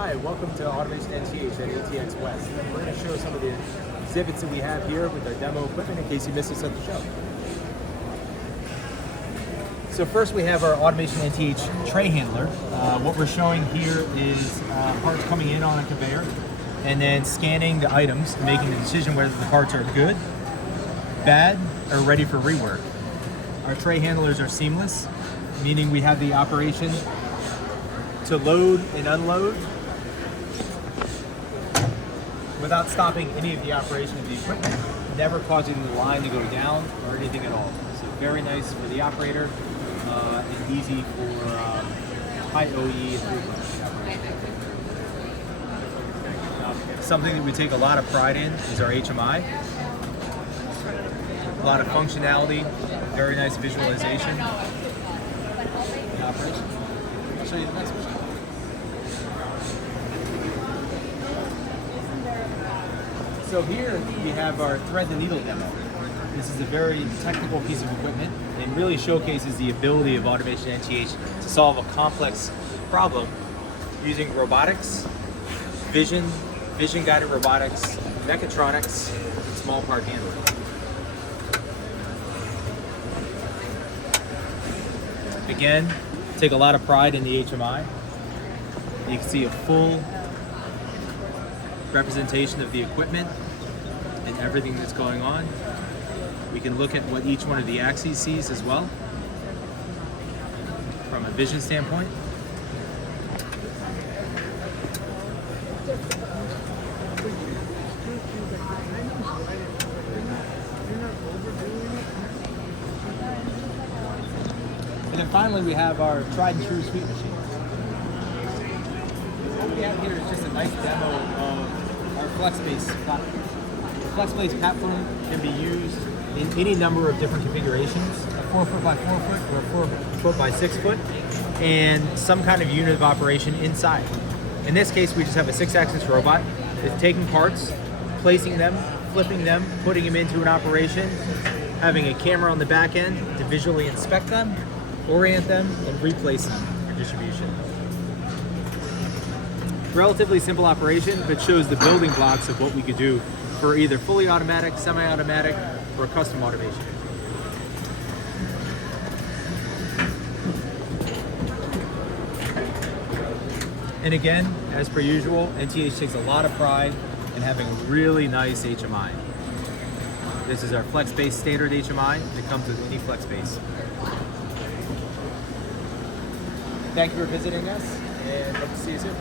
Hi, welcome to Automation NTH at ATX West. We're going to show some of the exhibits that we have here with our demo equipment in case you missed us at the show. So first we have our Automation NTH tray handler. What we're showing here is parts coming in on a conveyor and then scanning the items and making the decision whether the parts are good, bad, or ready for rework. Our tray handlers are seamless, meaning we have the operation to load and unload without stopping any of the operation of the equipment, never causing the line to go down or anything at all. So very nice for the operator and easy for high OE and throughput operation. Something that we take a lot of pride in is our HMI. A lot of functionality, very nice visualization. The operation. I'll show you the next one. So here we have our thread the needle demo. This is a very technical piece of equipment and really showcases the ability of Automation NTH to solve a complex problem using robotics, vision guided robotics, mechatronics, and small part handling. Again, take a lot of pride in the HMI. You can see a full representation of the equipment and everything that's going on. We can look at what each one of the axes sees as well from a vision standpoint. And then finally we have our tried and true sweep machine. What we have here is just a nice demo of our FlexBase platform. The FlexBase platform can be used in any number of different configurations, a 4 foot by 4 foot or a 4 foot by 6 foot, and some kind of unit of operation inside. In this case, we just have a 6-axis robot. It's taking parts, placing them, flipping them, putting them into an operation, having a camera on the back end to visually inspect them, orient them, and replace them for distribution. Relatively simple operation, but shows the building blocks of what we could do for either fully automatic, semi-automatic, or custom automation. And again, as per usual, NTH takes a lot of pride in having a really nice HMI. This is our FlexBase standard HMI that comes with any FlexBase. Thank you for visiting us, and hope to see you soon.